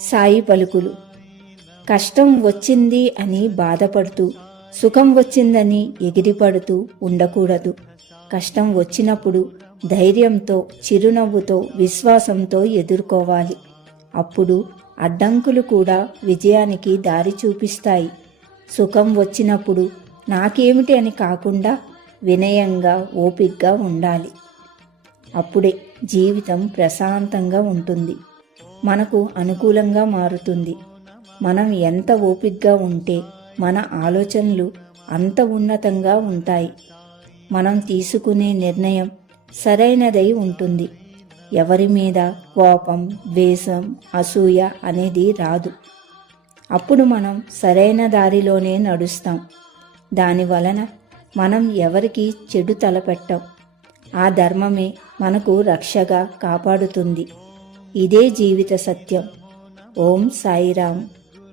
సాయి పలుకులు. కష్టం వచ్చింది అని బాధపడుతూ, సుఖం వచ్చిందని ఎగిరిపడుతూ ఉండకూడదు. కష్టం వచ్చినప్పుడు ధైర్యంతో, చిరునవ్వుతో, విశ్వాసంతో ఎదుర్కోవాలి. అప్పుడు అడ్డంకులు కూడా విజయానికి దారి చూపిస్తాయి. సుఖం వచ్చినప్పుడు నాకేమిటి అని కాకుండా వినయంగా, ఓపికగా ఉండాలి. అప్పుడే జీవితం ప్రశాంతంగా ఉంటుంది, మనకు అనుకూలంగా మారుతుంది. మనం ఎంత ఓపికగా ఉంటే మన ఆలోచనలు అంత ఉన్నతంగా ఉంటాయి. మనం తీసుకునే నిర్ణయం సరైనదై ఉంటుంది. ఎవరి మీద కోపం, ద్వేషం, అసూయ అనేది రాదు. అప్పుడు మనం సరైన దారిలోనే నడుస్తాం. దానివలన మనం ఎవరికి చెడు తలపెట్టాం. ఆ ధర్మమే మనకు రక్షగా కాపాడుతుంది. ఇదే జీవిత సత్యం. ఓం సాయిరామ్.